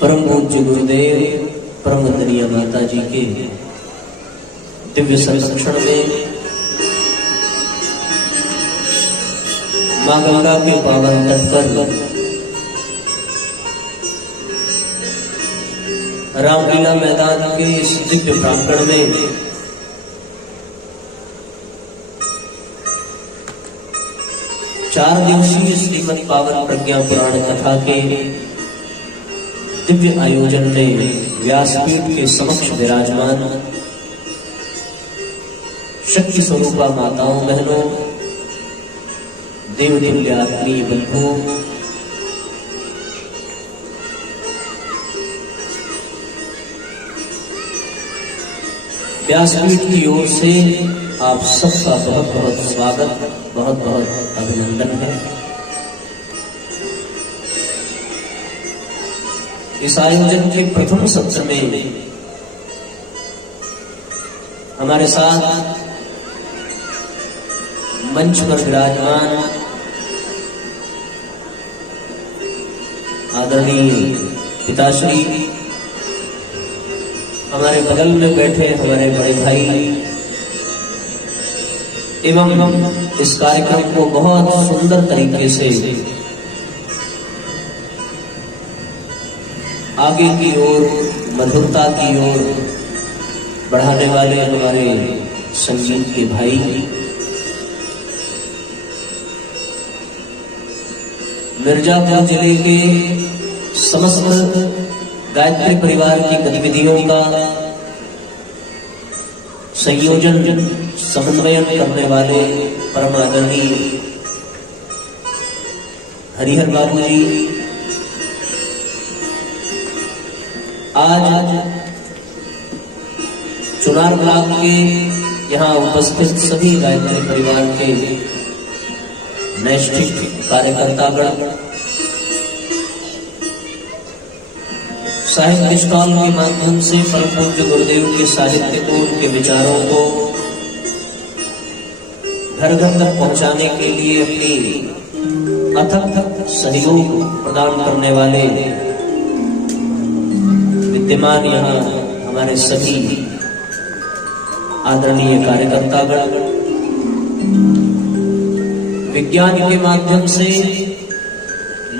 परम पूज्य गुरुदेव परम वंदनीय माता जी के दिव्य संरक्षण में मां गंगा के पावन तट पर रामलीला मैदान के इस दिव्य प्रांगण में चार दिवसीय श्रीमद् पावन प्रज्ञा पुराण कथा के दिव्य आयोजन में व्यासपीठ के समक्ष विराजमान शक्ति स्वरूपा माताओं बहनों, देवतुल्य आत्मीय बंधुओं, व्यासपीठ की ओर से आप सबका बहुत बहुत स्वागत, बहुत बहुत अभिनंदन है। इस आयोजन के प्रथम सत्र में हमारे साथ मंच पर विराजमान आदरणीय पिताश्री, हमारे बगल में बैठे हमारे बड़े भाई एवं इस कार्यक्रम को बहुत सुंदर तरीके से आगे की ओर, मधुरता की ओर बढ़ाने वाले हमारे संगीत के भाई, मिर्जापुर जिले के समस्त गायत्री परिवार की गतिविधियों का संयोजन समन्वयन करने वाले परम आदरणीय हरिहर बाबू जी, आज चुनार ब्लॉक के यहाँ उपस्थित सभी गायत्री परिवार के नैष्ठिक कार्यकर्तागण साहित्य स्टॉल के माध्यम से परम पूज्य गुरुदेव के साहित्य को, उनके विचारों को घर घर तक पहुंचाने के लिए अपनी अथक सहयोग प्रदान करने वाले विद्यमान यहाँ हमारे सभी आदरणीय कार्यकर्तागण, विज्ञान के माध्यम से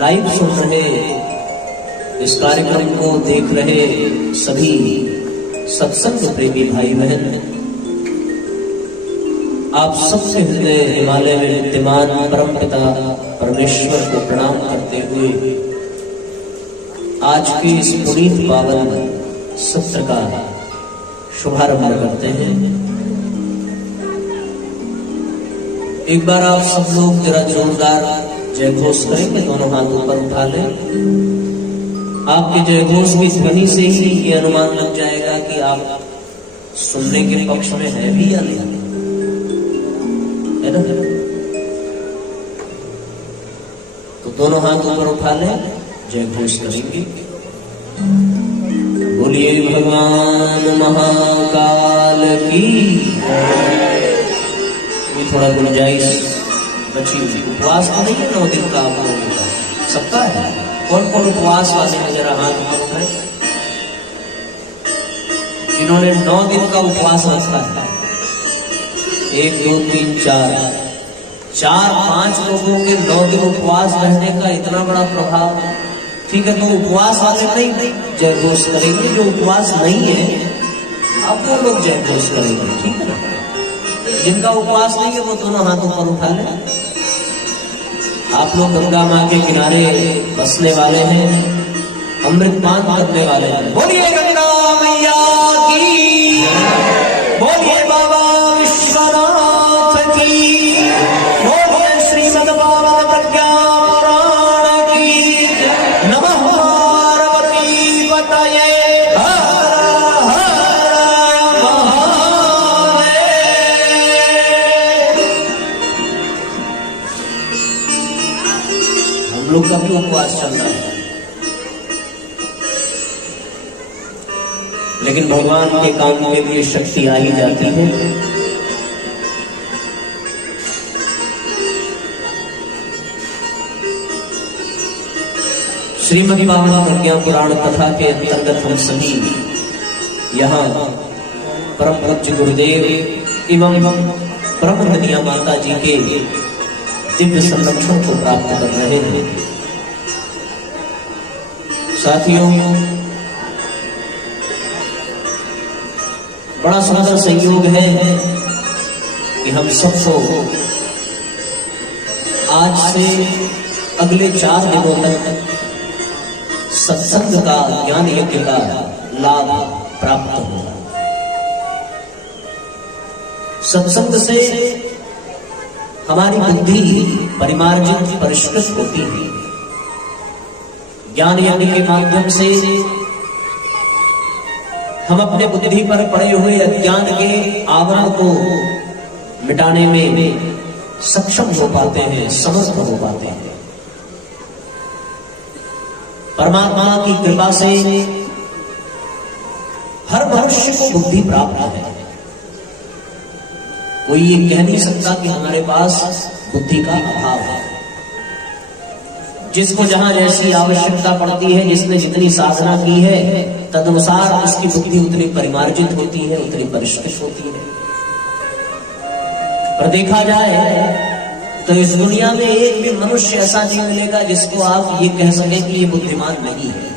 लाइव सुन रहे, इस कार्यक्रम को देख रहे सभी सत्संग प्रेमी भाई बहन, आप सबसे हृदय हिमालय में विद्यमान परमपिता परमेश्वर को प्रणाम करते हुए आज के इस पुनीत पावन सत्र का शुभारंभ करते हैं। एक बार आप सब लोग जरा जोरदार जय घोष करेंगे, दोनों हाथों पर उठा लें। आपके जय घोष की ध्वनि से ही ये अनुमान लग जाएगा कि आप सुनने के पक्ष में है भी या नहीं, है ना? तो दोनों हाथों पर उठा लें, जय घोष करेंगे। बोलिए भगवान महाकाल की। थोड़ा गुंजाइश बची, उपवास तो नहीं है 9 दिन का आप लोगों का, सबका है। कौन कौन उपवास वाले हैं जरा हाथ पर उठाएं, जिन्होंने 9 दिन का उपवास रखा है। 1 2 3 4 5 लोगों के 9 दिन उपवास रहने का इतना बड़ा प्रभाव। ठीक है, तो उपवास वाले नहीं जय घोष करेंगे, जो उपवास नहीं है आप वो लोग जय घोष करेंगे, ठीक है ना? जिनका उपवास नहीं है वो दोनों हाथों पर उठा लें। आप लोग गंगा मां के किनारे बसने वाले हैं, अमृतपान करने वाले हैं। बोलिए गंगा मैया की, बोलिए बाबा विश्वनाथ की, बोलिए श्रीमद् पावन प्रज्ञा पुराण की। नमः पार्वती पतये, हर हर महादेव। हम लोग का भी उपवास चल रहा है, लेकिन भगवान के काम के लिए शक्ति आ ही जाती है। श्रीमद् भागवत प्रज्ञा पुराण कथा के अंतर्गत हम सभी यहाँ परम पूज्य गुरुदेव एवं ब्रह्मनिया माता जी के दिव्य संरक्षण को प्राप्त कर रहे हैं। साथियों, बड़ा सुंदर संयोग है कि हम सबको आज से अगले 4 दिनों तक सत्संग का, ज्ञान यज्ञ का लाभ प्राप्त होगा। सत्संग से हमारी बुद्धि परिमार्जित, परिष्कृत होती है। ज्ञान यज्ञ के माध्यम से हम अपने बुद्धि पर पड़े हुए अज्ञान के आवरण को मिटाने में सक्षम हो पाते हैं, समर्थ हो पाते हैं। परमात्मा की कृपा से हर मनुष्य को बुद्धि प्राप्त है। कोई ये कह नहीं सकता कि हमारे पास बुद्धि का अभाव है। जिसको जहां जैसी आवश्यकता पड़ती है, जिसने जितनी साधना की है, तदनुसार उसकी बुद्धि उतनी परिमार्जित होती है, उतनी परिष्कृत होती है। पर देखा जाए तो इस दुनिया में एक भी मनुष्य ऐसा नहीं मिलेगा जिसको आप ये कह सकें कि ये बुद्धिमान नहीं है।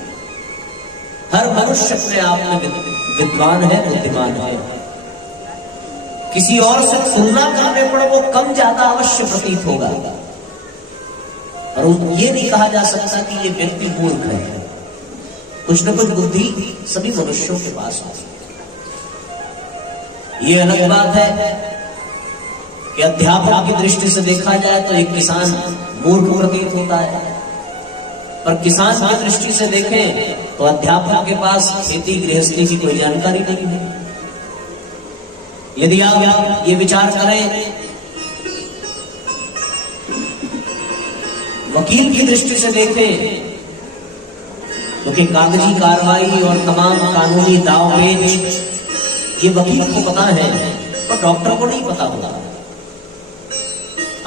हर मनुष्य अपने आप में विद्वान है, बुद्धिमान है। किसी और से तुलना करने पर वो कम ज्यादा अवश्य प्रतीत होगा, और ये नहीं कहा जा सकता कि ये व्यक्ति मूर्ख है। कुछ न कुछ बुद्धि सभी मनुष्यों के पास होती है। ये अलग बात है कि अध्यापक की दृष्टि से देखा जाए तो एक किसान मूर्ख प्रतीत होता है, पर किसान की दृष्टि से देखें तो अध्यापक के पास खेती गृहस्थी की कोई जानकारी नहीं है। यदि आप ये विचार करें, वकील की दृष्टि से देखें, क्योंकि कागजी कार्रवाई और तमाम कानूनी दावपेच ये वकील को पता है, पर डॉक्टर को नहीं पता होता।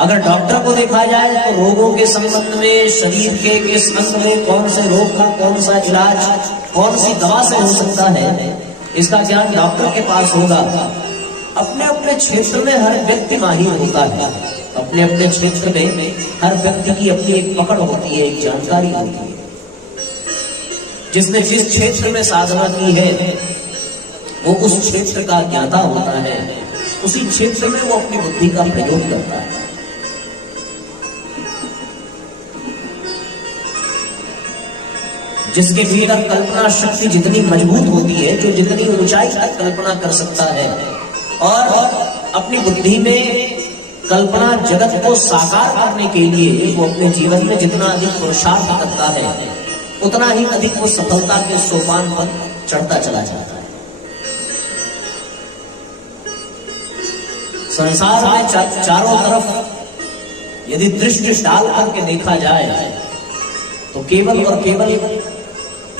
अगर डॉक्टर को देखा जाए तो रोगों के संबंध में, शरीर के किस अंग में कौन से रोग का कौन सा इलाज, कौन सी दवा से हो सकता है, इसका ज्ञान डॉक्टर के पास होगा। अपने अपने क्षेत्र में हर व्यक्ति माहिर होता है। अपने अपने क्षेत्र में हर व्यक्ति की अपनी एक पकड़ होती है, एक जानकारी होती है। जिसने जिस क्षेत्र में साधना की है वो उस क्षेत्र का ज्ञाता होता है, उसी क्षेत्र में वो अपनी बुद्धि का प्रयोग करता है। जिसके भीतर कल्पना शक्ति जितनी मजबूत होती है, जो जितनी ऊंचाई तक कल्पना कर सकता है और अपनी बुद्धि में कल्पना जगत को साकार करने के लिए वो अपने जीवन में जितना अधिक पुरुषार्थ करता है, उतना ही अधिक वो सफलता के सोपान पर चढ़ता चला जाता है। संसार में चारों तरफ यदि दृष्टि डाल करके देखा जाए तो केवल और केवल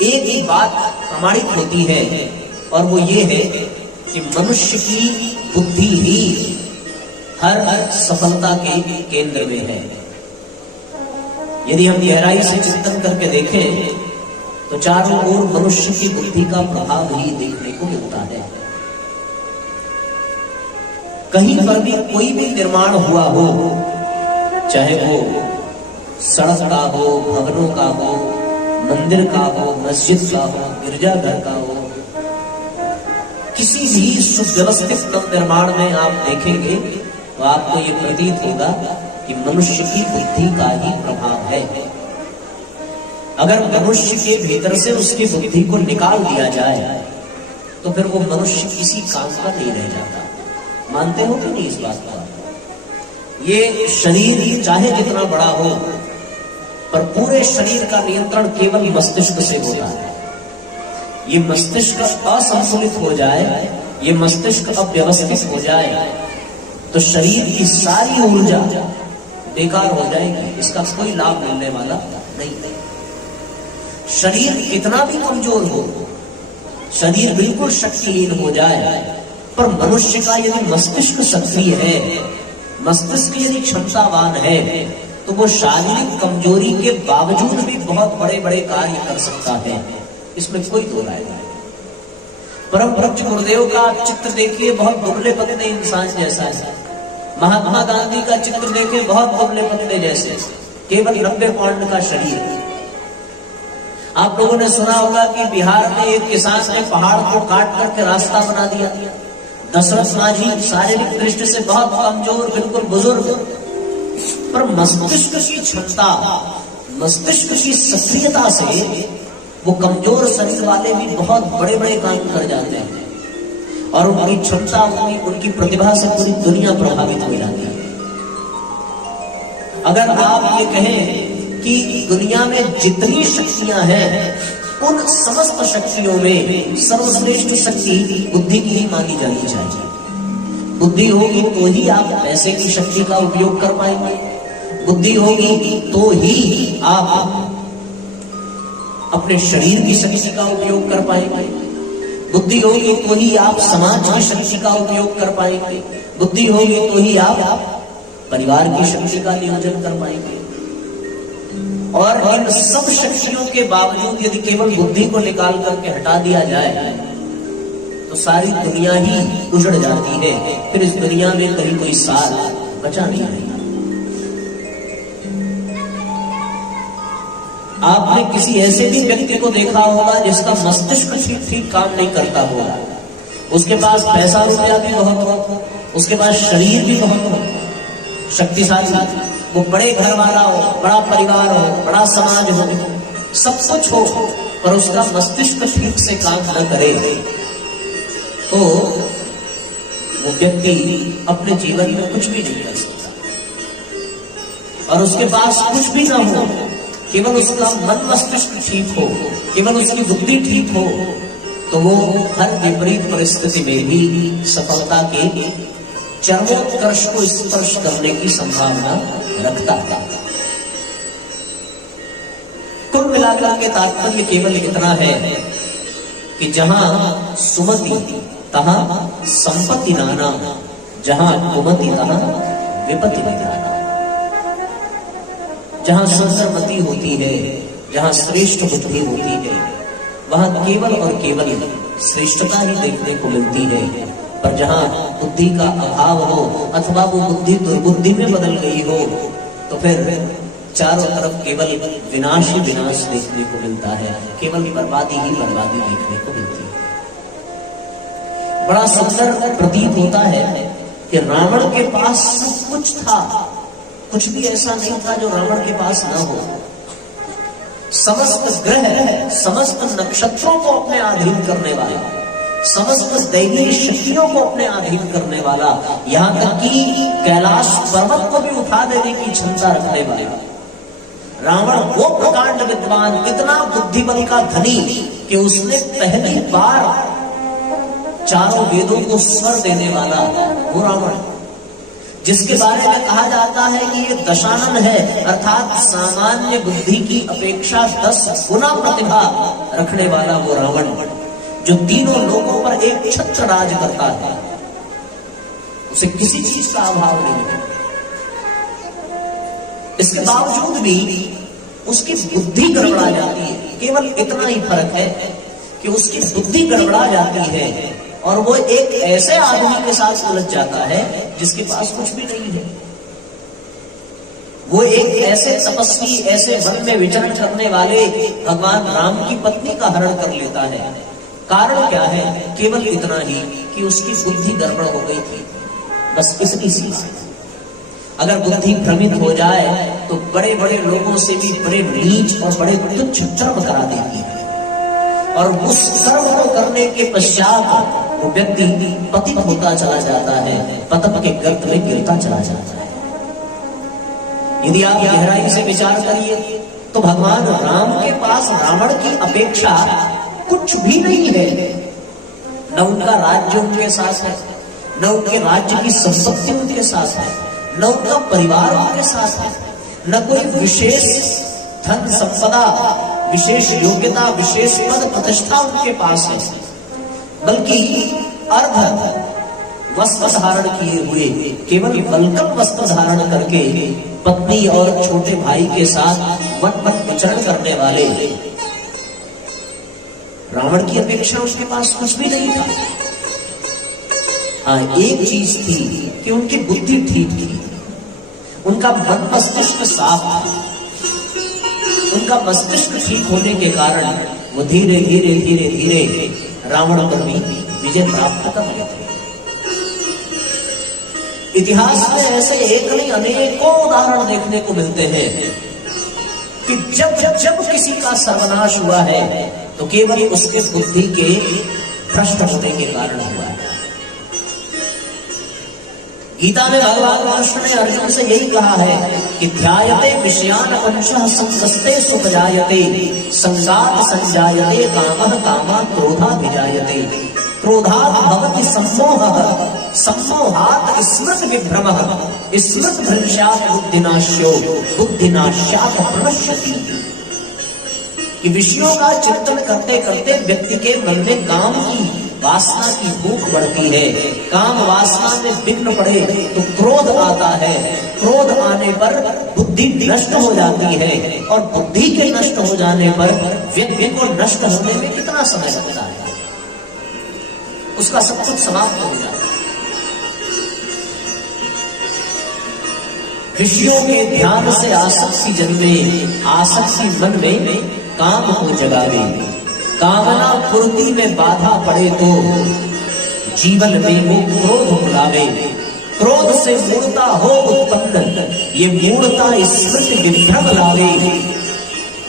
एक ही बात प्रमाणित होती है, और वो ये है कि मनुष्य की बुद्धि ही हर सफलता के केंद्र में है। यदि हम गहराई से चिंतन करके देखें तो चारों ओर मनुष्य की बुद्धि का प्रभाव ही देखने को मिलता है। कहीं पर भी कोई भी निर्माण हुआ हो, चाहे वो सड़क का हो, भवनों का हो, मंदिर का हो, मस्जिद का हो, गिरजाघर का हो, किसी भी सुव्यवस्थित निर्माण में आप देखेंगे तो आपको ये प्रतीत होगा कि मनुष्य की बुद्धि का ही प्रभाव है। अगर मनुष्य के भीतर से उसकी बुद्धि को निकाल दिया जाए तो फिर वो मनुष्य किसी काम का नहीं रह जाता। मानते हो कि नहीं इस बात का? ये शरीर चाहे जितना बड़ा हो, पर पूरे शरीर का नियंत्रण केवल मस्तिष्क से होता है। ये मस्तिष्क असंतुलित हो जाए, ये मस्तिष्क अव्यवस्थित हो जाए तो शरीर की सारी ऊर्जा बेकार हो जाएगी, इसका कोई लाभ मिलने वाला नहीं है। शरीर कितना भी कमजोर हो, शरीर बिल्कुल शक्तिहीन हो जाए, पर मनुष्य का यदि मस्तिष्क सक्रिय है, मस्तिष्क यदि क्षमतावान है, तो वो शारीरिक कमजोरी के बावजूद भी बहुत बड़े बड़े कार्य कर सकता है, इसमें कोई दो राय नहीं। परम पूज्य गुरुदेव का चित्र देखिए, बहुत दुबले पतले इंसान जैसा है। महात्मा गांधी का चित्र देखिए, बहुत दुबले पतले जैसे, केवल 90 पाउंड का शरीर। आप लोगों ने सुना होगा कि बिहार में एक किसान ने पहाड़ को काट करके रास्ता बना दिया। दशरथ माझी शारीरिक दृष्टि से बहुत कमजोर, बिल्कुल बुजुर्ग, पर मस्तिष्क की क्षमता, मस्तिष्क की सक्रियता से वो कमजोर शरीर वाले भी बहुत बड़े बड़े काम कर जाते हैं और उनकी क्षमता, उनकी प्रतिभा से पूरी दुनिया प्रभावित हो जाती है। अगर आप ये कहें कि दुनिया में जितनी शक्तियां हैं, उन समस्त शक्तियों में सर्वश्रेष्ठ शक्ति बुद्धि की ही मानी जानी चाहिए। बुद्धि होगी तो ही आप पैसे की शक्ति का उपयोग कर पाएंगे, बुद्धि होगी तो ही आप अपने शरीर की शक्ति का उपयोग कर पाएंगे, बुद्धि होगी तो ही आप समाज की शक्ति का उपयोग कर पाएंगे, बुद्धि होगी तो ही आप परिवार की शक्ति का नियोजन कर पाएंगे। और इन सब शक्तियों के बावजूद यदि केवल बुद्धि को निकाल करके हटा दिया जाए तो सारी दुनिया ही उजड़ जाती है, फिर इस दुनिया में कहीं कोई सार बचा नहीं रहेगा। आपने किसी ऐसे भी व्यक्ति को देखा होगा जिसका मस्तिष्क ठीक काम नहीं करता होगा, उसके पास पैसा रुपया भी बहुत हो, उसके पास शरीर भी बहुत हो, शक्तिशाली, वो बड़े घर वाला हो, बड़ा परिवार हो, बड़ा समाज हो, सब कुछ हो, पर उसका मस्तिष्क ठीक से काम न करे तो वो व्यक्ति अपने जीवन में कुछ भी नहीं कर सकता। और उसके पास कुछ भी ना हो, केवल उसका मन मस्तिष्क ठीक हो, केवल उसकी बुद्धि ठीक हो, तो वो हर विपरीत परिस्थिति में भी सफलता के चरमोत्कर्ष को स्पर्श करने की संभावना रखता है। कुल मिलाकर के तात्पर्य केवल इतना है कि जहां सुमति तहां संपत्ति नाना, जहां कुमति तहां विपत्ति नाना। जहां सुंदरमति होती है, जहां श्रेष्ठ बुद्धि होती है, वहां केवल और केवल श्रेष्ठता ही देखने को मिलती है। पर जहां बुद्धि का अभाव हो अथवा वो बुद्धि दुर्बुद्धि में बदल गई हो तो फिर चारों तरफ केवल विनाश ही विनाश देखने को मिलता है, केवल बर्बादी ही बर्बादी देखने को मिलती है। बड़ा सुंदर प्रतीत होता है कि रावण के पास सब कुछ था, कुछ भी ऐसा नहीं था जो रावण के पास ना हो। समस्त ग्रह, समस्त नक्षत्रों को अपने अधीन करने वाला, समस्त दैवीय शक्तियों को अपने अधीन करने वाला, यहाँ तक कि कैलाश पर्वत को भी उठा देने की क्षमता रखने वाला रावण वो प्रकांड विद्वान, इतना बुद्धिबल का धनी कि उसने पहली बार चारों वेदों को स्वर देने वाला वो रावण, जिसके बारे में कहा जाता है कि ये दशानन है, अर्थात सामान्य बुद्धि की अपेक्षा 10 गुना प्रतिभा रखने वाला वो रावण, जो तीनों लोगों पर एक छत्र राज करता है, उसे किसी चीज का अभाव नहीं है। इसके बावजूद भी उसकी बुद्धि गड़बड़ा जाती है। केवल इतना ही फर्क है कि उसकी बुद्धि गड़बड़ा जाती है और वो एक ऐसे आदमी के साथ उलझ जाता है जिसके पास कुछ भी नहीं है। वो एक ऐसे तपस्वी, ऐसे वन में विचरण करने वाले भगवान राम की पत्नी का हरण कर लेता है। कारण क्या है? केवल इतना ही कि उसकी बुद्धि गड़बड़ हो गई थी, बस इतनी सी। अगर बुद्धि भ्रमित हो जाए तो बड़े बड़े लोगों से भी बड़े नीच और बड़े तुच्छ कर्म करा देती है, और उस कर्म को करने के पश्चात वो व्यक्ति पतित होता चला जाता है, पतन के गर्त में गिरता चला जाता है। यदि आप गहराई से विचार करिए तो भगवान राम के पास रावण की अपेक्षा कुछ भी नहीं है। न उनका राज्य उनके साथ है, न उनके राज्य की संपत्ति उनके साथ है, न उनका परिवार उनके साथ है, न कोई विशेष धन संपदा, विशेष योग्यता, विशेष पद प्रतिष्ठा उनके पास है, बल्कि अर्ध वस्त्र धारण किए हुए, केवल वल्कल वस्त्र धारण करके पत्नी और छोटे भाई के साथ वन वन विचरण करने वाले रावण की अपेक्षा उसके पास कुछ भी नहीं था। हाँ, एक चीज थी कि उनकी बुद्धि ठीक थी, उनका मन मस्तिष्क साफ था। उनका मस्तिष्क ठीक होने के कारण वो धीरे धीरे धीरे धीरे रावण पर भी विजय प्राप्त कर रहे थे। इतिहास में ऐसे एक नहीं अनेकों उदाहरण देखने को मिलते हैं कि जब जब जब किसी का सर्वनाश हुआ है तो केवल उसके बुद्धि के भ्रष्ट होने के कारण हुआ है। गीता में भगवान कृष्ण ने अर्जुन से यही कहा है कि ध्यायते विषयान अंशः संगस्ते सुख जायते संगात संजायते कामः कामात् क्रोधाभिजायते क्रोधात् भवति सम्मोहः सम्मोहात् स्मृति विभ्रमः स्मृति भ्रंशात् बुद्धिनाश्यो बुद्धिनाश्यात् प्रणश्यति। कि विषयों का चिंतन करते करते व्यक्ति के मन में काम की वासना की भूख बढ़ती है। काम वासना में विघ्न पड़े तो क्रोध आता है। क्रोध आने पर बुद्धि नष्ट हो जाती है और बुद्धि के नष्ट हो जाने पर व्यक्ति को नष्ट होने में कितना समय लगता है, उसका सब कुछ समाप्त हो जाता है। विषयों के ध्यान से आसक्ति जन्मे, आसक्ति मन में काम को जगावे। कामना पूर्ति में बाधा पड़े तो जीवन में वो क्रोध बुलावे। क्रोध से मूर्ता हो उत्पन्न, ये मूर्ता स्मृति विभ्रम लावे।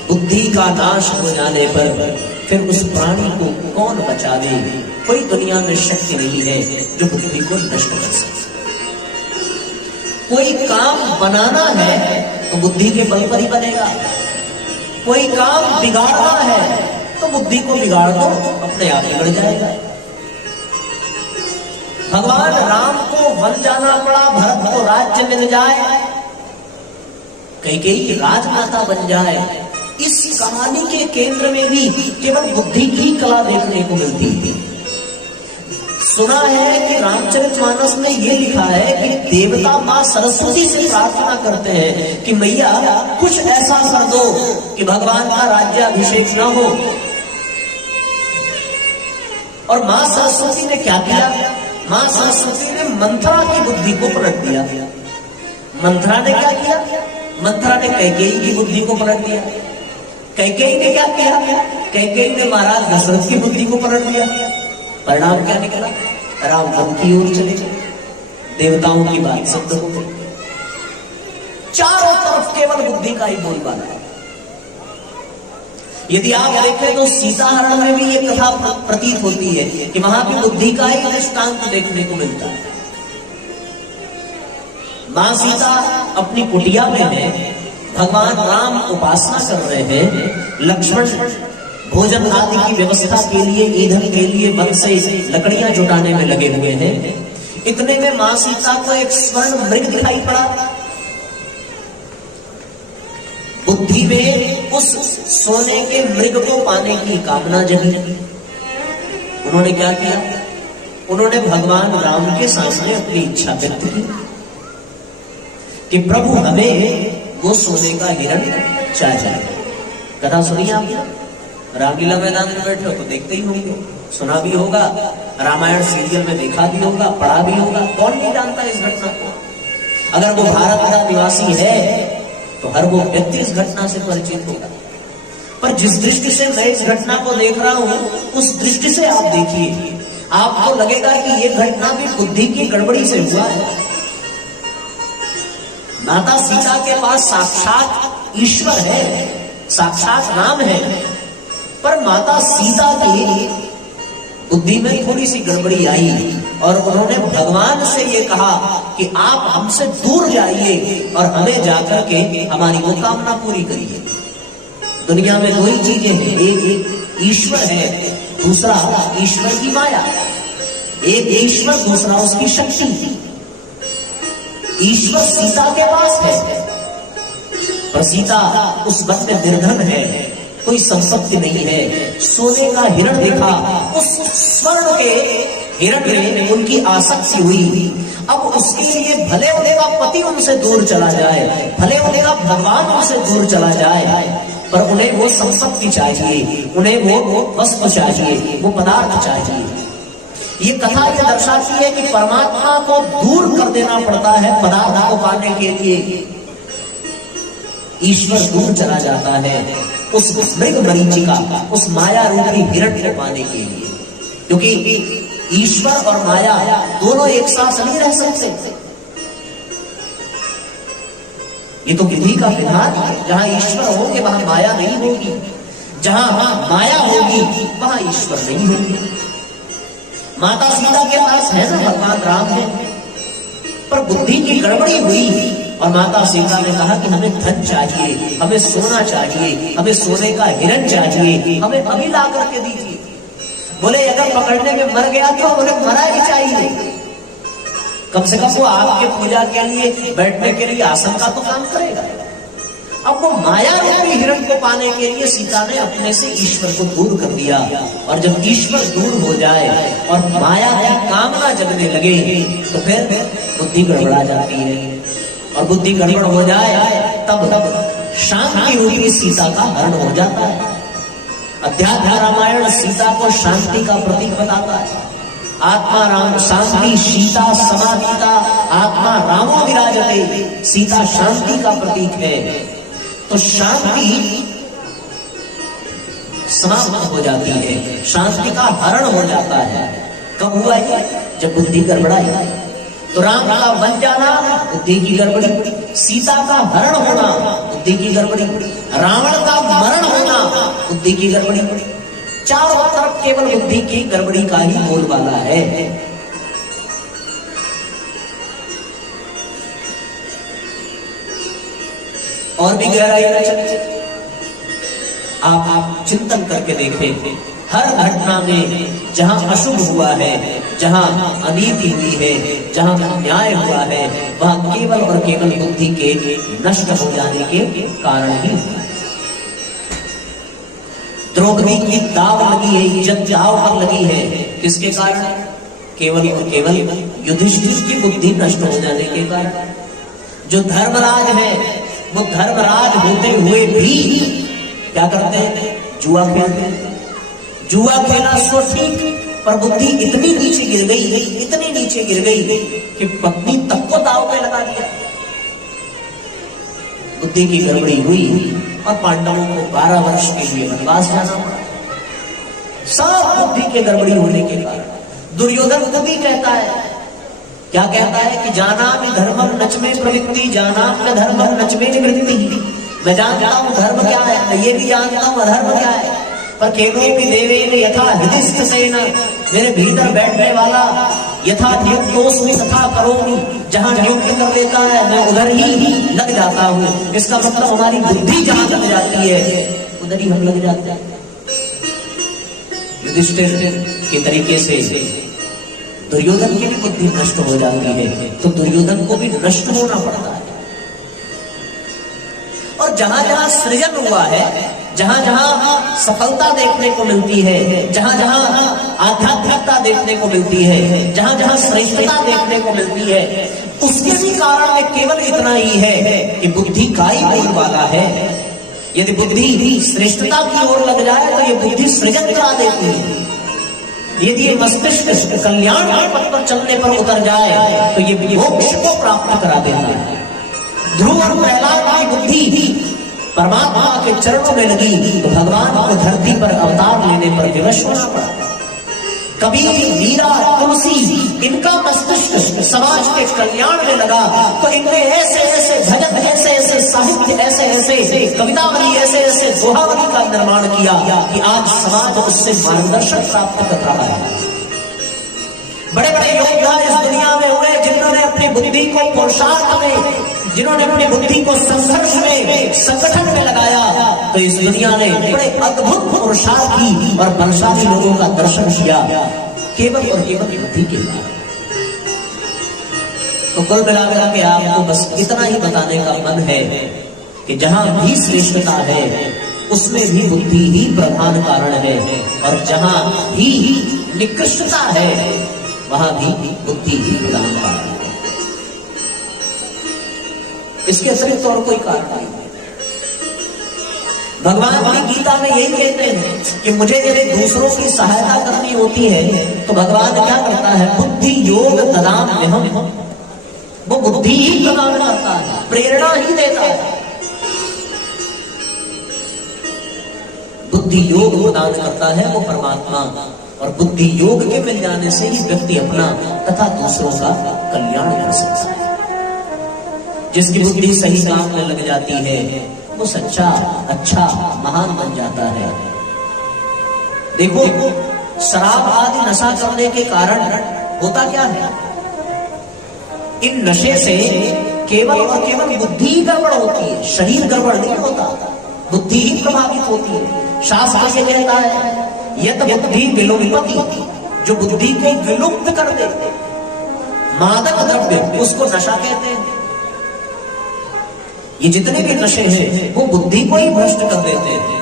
बुद्धि का नाश हो जाने पर फिर उस प्राणी को कौन बचावे। कोई दुनिया में शक्ति नहीं है जो बुद्धि को नष्ट कर सके। कोई काम बनाना है तो बुद्धि के बल पर ही बनेगा। कोई काम बिगाड़ना है तो बुद्धि को बिगाड़ दो, अपने आप बिगड़ जाएगा। भगवान राम को वन जाना पड़ा, भरत को राज्य मिल जाए, कैकेयी राजमाता बन जाए। इस कहानी के केंद्र में भी केवल बुद्धि की कला देखने को मिलती थी। सुना है कि रामचरितमानस में ये लिखा है कि देवता मां सरस्वती से प्रार्थना करते हैं कि मैया कुछ ऐसा कर दो कि भगवान का राज्याभिषेक न हो। और मां सरस्वती ने क्या किया? मां सरस्वती ने मंथरा की बुद्धि को पलट दिया। मंथरा ने क्या किया? मंथरा ने कैकेयी की बुद्धि को पलट दिया। कैकेयी ने क्या किया? कैकेयी ने महाराज दशरथ की बुद्धि को पलट दिया। परिणाम क्या निकला? राम वन की ओर चले गए, देवताओं की बात शब्द हो गई। चारों तरफ केवल बुद्धि का ही बोलबाला है। यदि आप देखें तो सीताहरण में भी ये कथा प्रतीत होती है कि वहां भी बुद्धि का ही दृष्टांत देखने को मिलता है। मां सीता अपनी कुटिया में है, भगवान राम उपासना कर रहे हैं, लक्ष्मण भोजन आदि की व्यवस्था के लिए, ईंधन के लिए वन से लकड़ियां जुटाने में लगे हुए हैं। इतने में मां सीता को एक स्वर्ण मृग दिखाई पड़ा। बुद्धि में उस सोने के मृग को पाने की कामना जगी। उन्होंने क्या किया? उन्होंने भगवान राम के सामने अपनी इच्छा व्यक्त की कि प्रभु हमें वो सोने का हिरण चाहिए। कथा सुनिए आपने, रामलीला मैदान में बैठे हो तो देखते ही होंगे, सुना भी होगा, रामायण सीरियल में देखा भी होगा, पढ़ा भी होगा। कौन नहीं जानता इस घटना को? अगर वो भारत का निवासी है तो हर वो व्यक्ति इस घटना से परिचित होगा। पर जिस दृष्टि से मैं इस घटना को देख रहा हूं, उस दृष्टि से आप देखिए, आपको लगेगा कि ये घटना भी बुद्धि की गड़बड़ी से हुआ है। माता सीता के पास साक्षात ईश्वर है, साक्षात राम है, पर माता सीता की बुद्धि में थोड़ी सी गड़बड़ी आई और उन्होंने भगवान से ये कहा कि आप हमसे दूर जाइए और हमें जाकर के हमारी वो कामना पूरी करिए। दुनिया में दो ही चीजें हैं, एक ईश्वर है, दूसरा ईश्वर की माया। एक ईश्वर, दूसरा उसकी शक्ति। ईश्वर सीता के पास है, पर सीता उस वन में निर्धन है, कोई संपत्ति नहीं है। सोने का हिरण देखा, उस स्वर्ण के हिरण में उनकी आसक्ति हुई अब उसके लिए भले उनका पति उनसे दूर चला जाए, भले उनका भगवान उनसे दूर चला जाए, पर उन्हें वो संपत्ति चाहिए, उन्हें वो वस्तु चाहिए, वो पदार्थ चाहिए। ये कथा ये दर्शाती है कि परमात्मा को दूर कर देना पड़ता है पदार्थ को पाने के लिए। ईश्वर दूर चला जाता है उस मृग मरीचिका, उस माया रूपी हिरण्य को पाने के लिए, क्योंकि ईश्वर और माया दोनों एक साथ नहीं रह सकते। ये तो विधि का विधान है, जहां ईश्वर होंगे वहां माया नहीं होगी, जहां माया होगी वहां ईश्वर नहीं होगी। माता सीता के पास है ना भगवान राम है, पर बुद्धि की गड़बड़ी हुई और माता सीता ने कहा कि हमें धन चाहिए, हमें सोना चाहिए, हमें सोने का हिरण चाहिए, हमें अभी ला करके दीजिए। बोले अगर पकड़ने में मर गया तो उन्हें मरा ही चाहिए, कम से कम वो आपके पूजा के लिए बैठने के लिए आसन का तो काम करेगा। अब वो माया रूपी हिरण को पाने के लिए सीता ने अपने से ईश्वर को दूर कर दिया, और जब ईश्वर दूर हो जाए और माया की कामना जगने लगे तो फिर बुद्धि गड़बड़ा जाती है, और बुद्धि गड़बड़ हो जाए तब शांति रूपी सीता का हरण हो जाता है। अध्यात्म रामायण सीता को शांति का प्रतीक बताता है। आत्मा राम शांति सीता समाधिता, आत्मा रामो विराजते, सीता शांति का प्रतीक है। तो शांति समाप्त हो जाती है, शांति का हरण हो जाता है। कब हुआ है? जब बुद्धि गड़बड़ाई। तो राम का बन जाना बुद्धि की गड़बड़ी, सीता का हरण होना बुद्धि की गड़बड़ी, रावण का मरण होना बुद्धि की गड़बड़ी। चारों तरफ केवल बुद्धि की गड़बड़ी का ही बोलबाला है। और भी गहराई में चलिए, आप चिंतन करके देखें, हर घटना में जहां अशुभ हुआ है, जहां अनीति हुई है, जहां अन्याय हुआ है, वहां केवल और केवल बुद्धि के नष्ट हो जाने के कारण ही हुआ है। द्रौपदी की दाव लगी है, इज्जत दाव पर लगी है, किसके कारण? केवल और केवल युधिष्ठिर की बुद्धि नष्ट हो जाने के कारण। जो धर्मराज है वो धर्मराज होते हुए भी क्या करते हैं? जुआ खेलते हैं। जुआ खेला सो ठीक, पर बुद्धि इतनी नीचे गिर गई, इतनी नीचे गिर गई कि पत्नी तब को दाव पे लगा दिया। बुद्धि की गड़बड़ी हुई और पांडवों को 12 वर्ष के लिए वनवास जाना पड़ा, सब बुद्धि के गड़बड़ी होने के कारण। दुर्योधन को भी कहता है, क्या कहता है कि जानामि धर्मम नचमे प्रवृत्ति, जानामि धर्मम नचमे निवृत्ति। मैं जानता हूं धर्म क्या है, मैं ये भी जानता हूं अधर्म क्या है, पर केनोपि देवेन यथा हृदिस्थ सेन, मेरे भीतर बैठने वाला यथा नियुक्तोस्मि तथा करोमि, जहां नियुक्त कर देता है मैं उधर ही लग जाता हूं। इसका मतलब हमारी बुद्धि जहां लग जाती है उधर ही हम लग जाते हैं। युधिष्ठिर के तरीके से दुर्योधन की भी बुद्धि नष्ट हो जाती है, तो दुर्योधन को भी नष्ट होना पड़ता है। और जहां जहां सृजन हुआ है, जहां जहां सफलता देखने को मिलती है, जहां जहां आध्यात्मिकता देखने को मिलती है, जहां जहां श्रेष्ठता देखने को मिलती है, उसके भी कारण में केवल इतना ही है कि बुद्धि का ही बोलबाला है। यदि बुद्धि श्रेष्ठता की ओर लग जाए तो ये बुद्धि सृजन करा देती है। यदि ये मस्तिष्क कल्याण के पथ पर चलने पर उतर जाए तो ये मोक्ष को प्राप्त करा देता है। ध्रुव और प्रहलाद की बुद्धि परमात्मा के चरणों में लगी तो भगवान को धरती पर अवतार लेने पर विवश होना पड़ा। कबीर, मीरा, तुलसी, इनका मस्तिष्क समाज के कल्याण में लगा तो इनने ऐसे ऐसे भजन, ऐसे ऐसे साहित्य, ऐसे ऐसे कवितावली, ऐसे ऐसे दोहावली का निर्माण किया कि आज समाज उससे मार्गदर्शन प्राप्त कर रहा है। बड़े बड़े योद्धा इस दुनिया में हुए जिन्होंने अपनी बुद्धि को पुरुषार्थ में, जिन्होंने अपनी बुद्धि को संघर्ष में, संगठन में लगाया, तो इस दुनिया ने बड़े अद्भुत पुरुषार्थी और बलशाली लोगों का दर्शन किया केवल और केवल बुद्धि के कारण। तो कुल मिलाकर के आपको बस इतना ही बताने का मन है कि जहां भी श्रेष्ठता है उसमें भी बुद्धि ही प्रधान कारण है, और जहां भी निकृष्टता है वहां भी बुद्धि ही प्रधान कारण है। इसके अतिरिक्त और कोई कारण नहीं। भगवान की गीता में यही कहते हैं कि मुझे यदि दूसरों की सहायता करनी होती है तो भगवान क्या करता है, बुद्धि योग ददाम्यहम्, वो बुद्धि ही प्रदान करता है, प्रेरणा ही देता है, बुद्धि योग प्रदान करता है वो परमात्मा। और बुद्धि योग के मिल जाने से ही व्यक्ति अपना तथा दूसरों का कल्याण कर सकता है। जिसकी बुद्धि सही काम में लग जाती है वो सच्चा अच्छा महान बन जाता है। देखो शराब आदि नशा करने के कारण होता क्या है, इन नशे से केवल और केवल बुद्धि ही गड़बड़ होती है, शरीर गड़बड़ नहीं होता, बुद्धि ही प्रभावित होती है। शास्त्र ये कहता है यत बुद्धि विलुप्ति, जो बुद्धि को विलुप्त कर दे, मादक द्रव्य उसको नशा कहते हैं। ये जितने भी नशे हैं वो बुद्धि को ही भ्रष्ट कर देते हैं।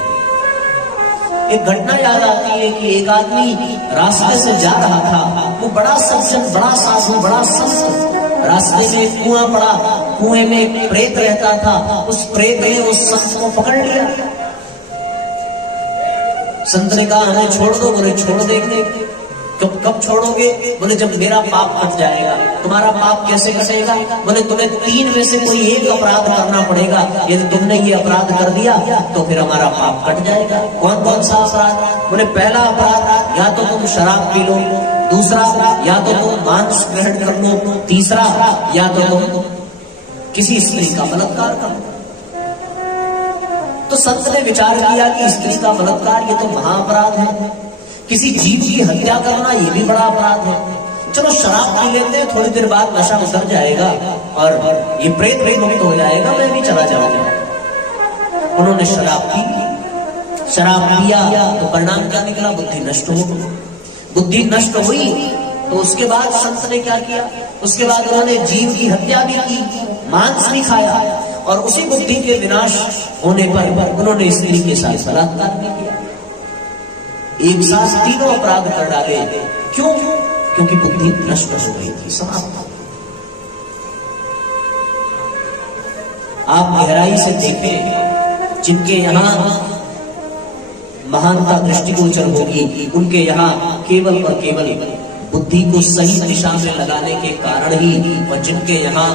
एक घटना याद आती है कि एक आदमी रास्ते से जा रहा था, वो बड़ा सज्जन, बड़ा साधु, बड़ा संत, रास्ते में एक कुआं पड़ा, कुएं में एक प्रेत रहता था, उस प्रेत ने उस संत को पकड़ लिया। संत ने कहा हमें छोड़ दो, बोले छोड़ देंगे। कब छोड़ोगे, बोले जब मेरा पाप कट जाएगा। तुम्हारा पाप कैसे कटेगा, बोले तुम्हें 3 में से कोई एक अपराध करना पड़ेगा, यदि तुमने ये अपराध कर दिया तो फिर हमारा पाप कट जाएगा। कौन कौन सा अपराध, बोले पहला अपराध या तो तुम शराब पी लो, दूसरा या तो तुम मांस ग्रहण कर लो, तीसरा या तो तुम किसी स्त्री का बलात्कार कर लो। तो संत ने विचार किया कि स्त्री का बलात्कार ये तो महाअपराध है, किसी जीव की हत्या करना ये भी बड़ा अपराध है, चलो शराब पी लेते हैं, थोड़ी देर बाद नशा उतर जाएगा और ये प्रेत भी मुक्त हो जाएगा, मैं भी चला जाऊंगा। उन्होंने शराब पी, शराब पिया तो परिणाम क्या निकला, बुद्धि नष्ट हो गई। बुद्धि नष्ट हुई तो उसके बाद संत ने क्या किया, उसके बाद उन्होंने जीव की हत्या भी की, मांस भी खाया और उसी बुद्धि के विनाश होने पर उन्होंने स्त्री के साथ बलात्कार भी किया। एक साथ तीनों अपराध कर डाले। क्यों? क्योंकि बुद्धि नष्ट हो गई थी, समाप्त। आप गहराई से देखें, जिनके यहां महानता दृष्टिगोचर होगी उनके यहां केवल और केवल बुद्धि को सही दिशा में लगाने के कारण ही, और जिनके यहां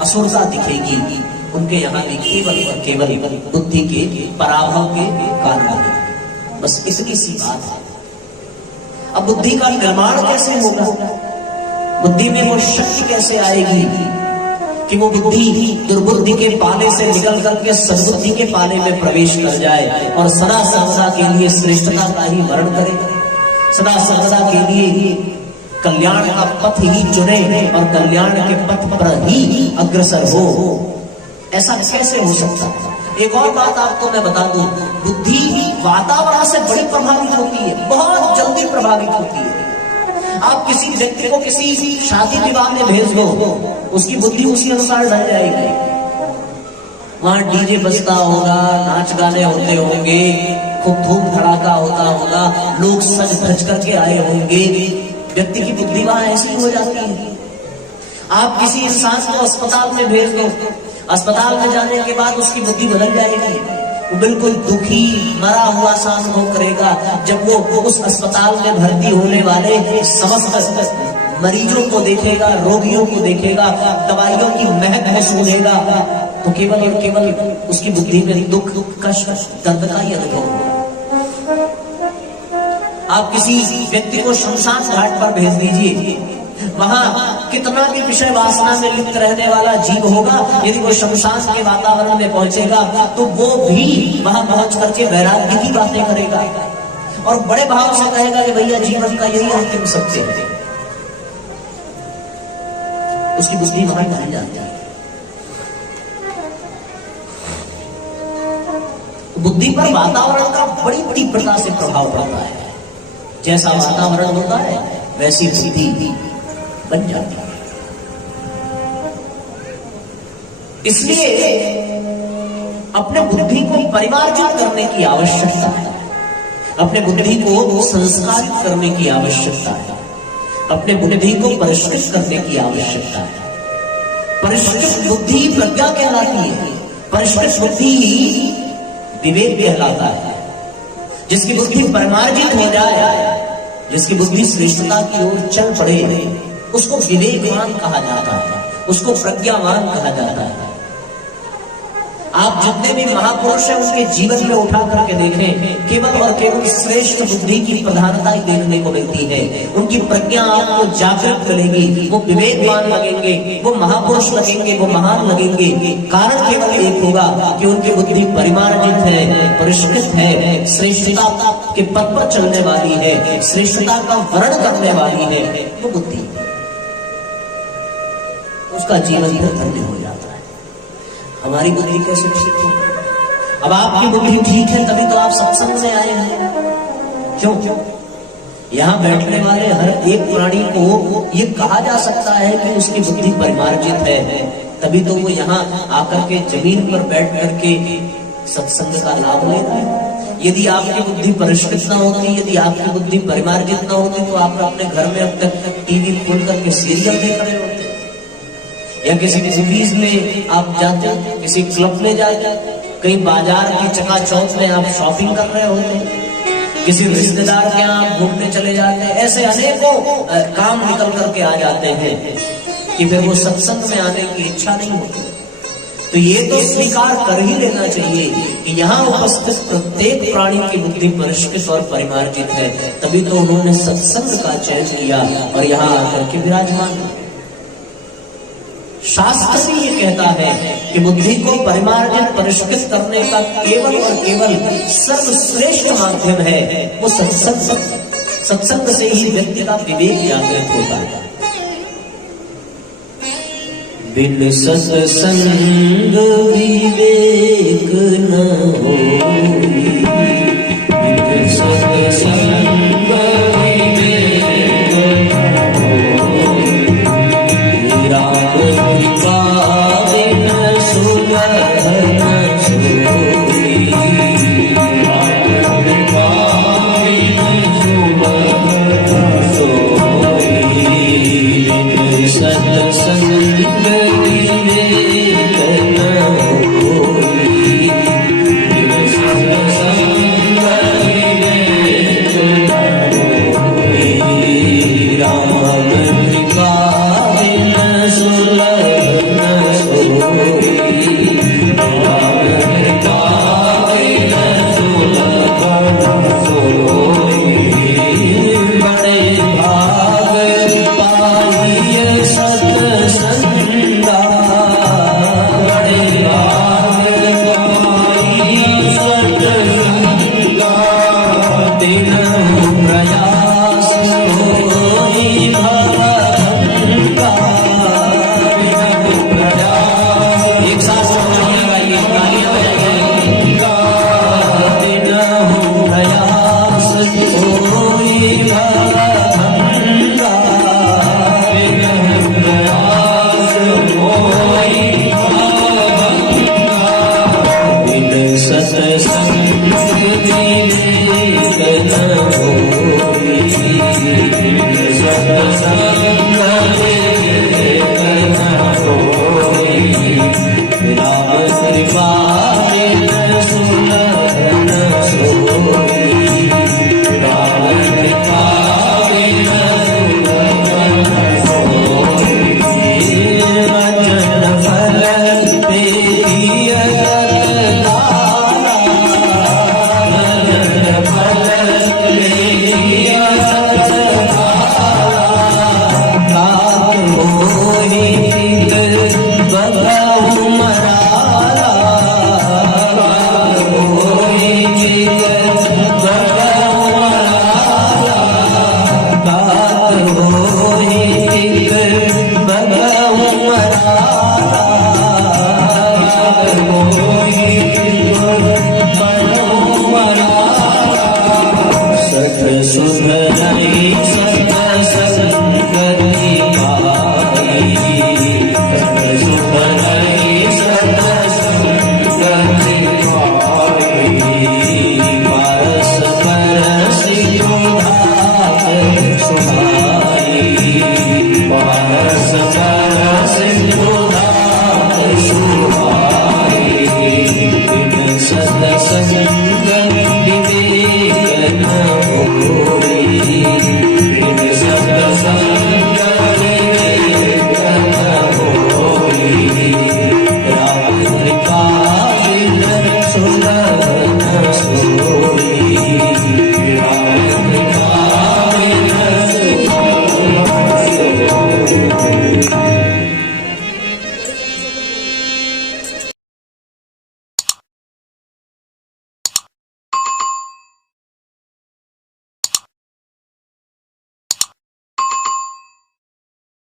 असुरता दिखेगी उनके यहां भी केवल और केवल बुद्धि के पराभव के कारण ही। बस इतनी सी बात है। अब बुद्धि का निर्माण कैसे होगा, बुद्धि में वो शक्ति कैसे आएगी कि वो बुद्धि दुर्बुद्धि के पाले से निकल करके सद्बुद्धि के पाले में प्रवेश कर जाए और सदा सर्वदा के लिए श्रेष्ठता का ही वर्ण करे, सदा सर्वदा के लिए कल्याण का पथ ही चुने और कल्याण के पथ पर ही अग्रसर हो। ऐसा कैसे हो सकता है? एक और बात आपको मैं बता दूं, बुद्धि वातावरण से बड़ी प्रभावित होती है, बहुत जल्दी प्रभावित होती है। आप किसी व्यक्ति को किसी शादी विवाह में भेज दो, उसकी बुद्धि उसी अनुसार ढल जाएगी। वहां डीजे बजता होगा, नाच गाने होते होंगे, खूब धूम धड़ाका होता होगा, लोग सज धज करके आए होंगे, व्यक्ति की बुद्धि वहां ऐसी हो जाती है। आप किसी इंसान को अस्पताल में भेज दो, अस्पताल में जाने के बाद उसकी बुद्धि बदल जाएगी, वो बिल्कुल दुखी मरा हुआ सा अनुभव करेगा जब वो उस अस्पताल में भर्ती होने वाले समस्त मरीजों को देखेगा, रोगियों को देखेगा, दवाइयों की महक में सूंघेगा, तो केवल और केवल उसकी बुद्धि में दुख, कष्ट, दर्द का ही अनुभव होगा। आप किसी व्यक्ति को शमशान घाट पर भेज दीजिए, वहां कितना भी विषय वासना में लिप्त रहने वाला जीव होगा, यदि वो शमशान के वातावरण में पहुंचेगा तो वो भी वहां पहुंच करके वैराग्य की बातें करेगा और बड़े भाव से कहेगा कि भैया जीवन का यही अंतिम सत्य है। उसकी बुद्धि वहां ढल जाती है। बुद्धि पर वातावरण का बड़ी तीव्रता से प्रभाव पड़ता है। जैसा वातावरण होता है वैसी बुद्धि बन जाती है। इसलिए अपने बुद्धि को परिमार्जित करने की आवश्यकता है, अपने बुद्धि को संस्कारित करने की आवश्यकता है, अपने बुद्धि को परिष्कृत करने की आवश्यकता है। परिष्कृत बुद्धि प्रज्ञा कहलाती है, परिष्कृत बुद्धि विवेक कहलाता है। जिसकी बुद्धि परिमार्जित हो जाए, जिसकी बुद्धि श्रेष्ठता की ओर चल पड़े, उसको विवेकवान कहा जाता है, उसको प्रज्ञावान कहा जाता है। आप जितने भी महापुरुष हैं उनके जीवन में उठा करके देखें, केवल और केवल श्रेष्ठ बुद्धि की प्रधानता ही देखने को मिलती है। उनकी प्रज्ञा आपको जागृत मिलेगी, वो विवेकवान लगेंगे, वो महापुरुष लगेंगे, वो महान लगेंगे। कारण केवल एक होगा कि उनकी बुद्धि परिमार्जित है, परिष्कृत है, श्रेष्ठता के पद पर चलने वाली है, श्रेष्ठता का वर्ण करने वाली है, वो बुद्धि, उसका जीवन फिर धन्य हो जाता है। हमारी बुद्धि कैसे ठीक है? अब आपकी बुद्धि ठीक है तभी तो आप सत्संग में आए हैं। क्यों? यहाँ बैठने वाले हर एक प्राणी को ये कहा जा सकता है कि उसकी बुद्धि परिमार्जित है, तभी तो वो यहाँ आकर के जमीन पर बैठ करके सत्संग का लाभ लेता है। यदि आपकी बुद्धि परिष्कृत न होती, यदि आपकी बुद्धि परिमार्जित न होती, तो आप अपने घर में अब तक टीवी खोल करके सीरियल देख रहे होते, या किसी मूवीज में आप जाते, किसी क्लब में जाते, कहीं बाजार की चकाचौंध में आप शॉपिंग कर रहे होते, किसी रिश्तेदार के यहाँ आप घूमने चले जाते। ऐसे अनेकों काम निकल करके आ जाते हैं कि फिर वो सत्संग में आने की इच्छा नहीं होती। तो ये तो स्वीकार कर ही लेना चाहिए कि यहाँ उपस्थित प्रत्येक प्राणी की बुद्धि परिष्कृत और परिमार्जित है, तभी तो उन्होंने सत्संग का चयन किया और यहाँ आकर के विराजमान। शास्त्र भी ये कहता है कि बुद्धि को परिमार्जित परिष्कृत करने का केवल और केवल सर्वश्रेष्ठ माध्यम है वो सत्संग। सत्संग से ही व्यक्ति का विवेक जागृत होता है। बिन सत्संग विवेक न होई, बिन सत्संग सुभर